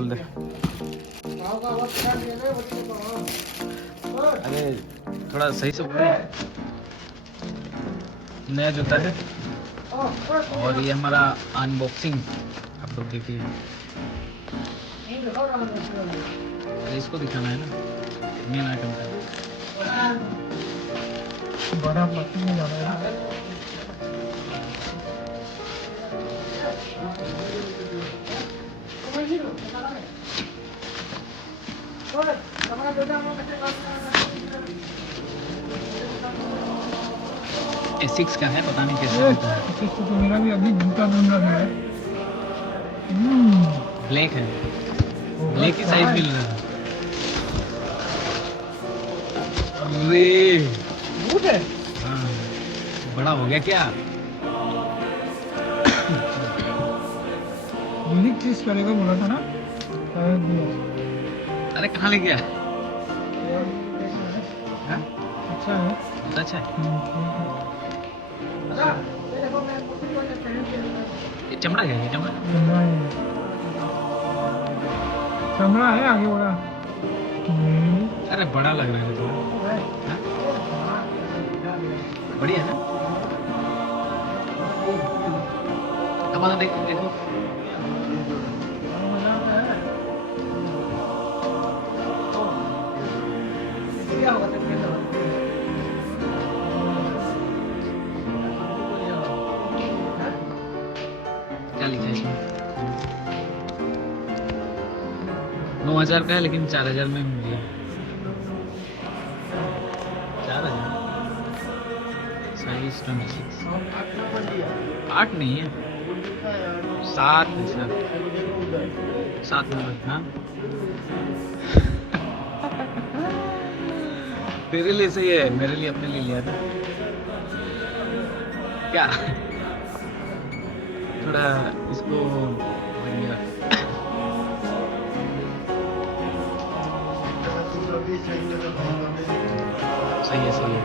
खोल दे। अरे थोड़ा सही से बोल। नया जूता है और ये हमारा अनबॉक्सिंग आप लोग देखिए। इसको दिखाना है ना मेन आइटम का। बड़ा मशीन में जाना है। एसिक्स का है, पता नहीं कैसे होता है। तो मेरा भी अभी जूता ढूंढ रहा है। ब्लैक है, ब्लैक ही साइज मिल रहा है। अरे हाँ, बड़ा हो गया क्या? यूनिक चीज करेगा बोला था ना। अरे कहाँ ले गया? हाँ? अच्छा है। बहुत अच्छा है। ये चमड़ा क्या है? ये चमड़ा चमड़ा है आगे बोला। अरे बड़ा लग रहा है थोड़ा। हाँ? बढ़िया है। अब देखो देखो। क्या लिखा है इसमें? 9,000 का है लेकिन 4,000 में मिल गया। 4,000 साइज 26। 8 नहीं है, 7 है सर। 7 नंबर। हाँ तेरे लिए सही है, मेरे लिए अपने लिए लिया था क्या? थोड़ा इसको बढ़िया। सही है सही है।